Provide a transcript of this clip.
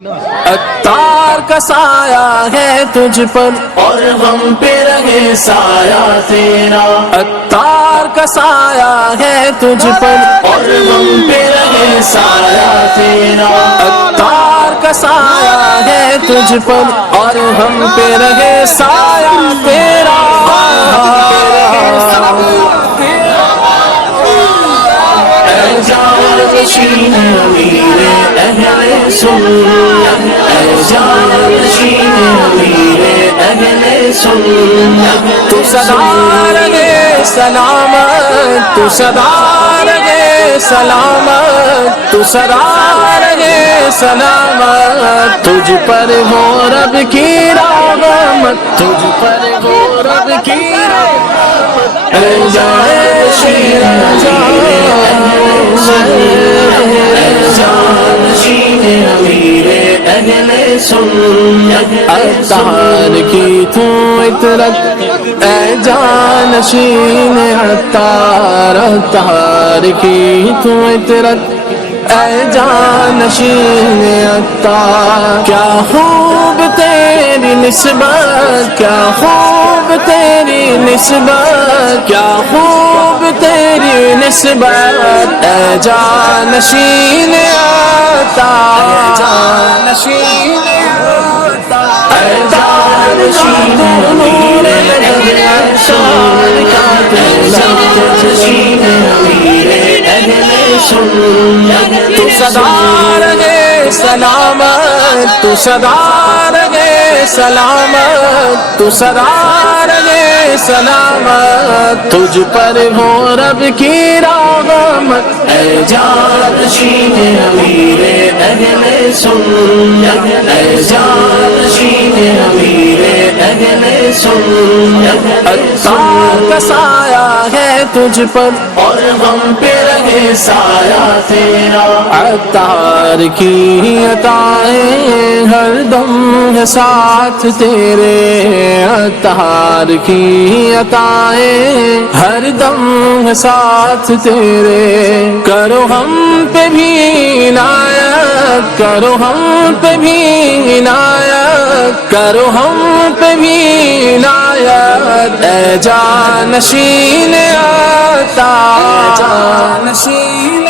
عطار کا سایہ ہے تجھ پر اور غم پہ رہے سایہ تیرا، عطار کا سایہ ہے تجھ پر اور غم پہ رہے سایہ تیرا، عطار کا سایہ ہے تجھ پر اور ہم پہ رہے سایہ تیرا۔ اے جانشین امیر اہل سنت، اے جانشین امیر اہل سنت، تو سدا رہے سلامت، تو سدا رہے سلامت، تو سدا رہے سلامت، تجھ پر ہو رب کی رحمت، تجھ پر ہو رب کی رحمت۔ اے جانشین امیر اہل سنت، اے جانشین امیر اہل سنت، عطار کی تو عطرت اے جانشین عطار، عطار کی تو عطرت اے جانشین عطار۔ کیا خوب تیری نسبت، کیا خوب تیری نسبت، کیا خوب تیری نسبت اے جانشین عطار، اے جانشین عطار، اے جانشین امیر اہل سنت، اے جانشین امیر اہل سنت، تو سدا رہے سلامت، تو سدا رہے سلامت، تو سدا رہے سلامت، تجھ پر ہو رب کی رحمت۔ اے جانشین امیر اہل سنت، اے جانشین امیر اہل سنت، عطار کا سایہ ہے تجھ پر اور غم پہ رہے سایہ تیرا، عطار کی عطائیں ہر دم ہے ساتھ تیرے، عطار کی عطائیں ہر دم ہے ساتھ تیرے۔ کرو ہم پہ بھی عنایت، کرو ہم پہ بھی عنایت، کرو ہم پہ بھی عنایت اے جانشین عطار، اے جانشین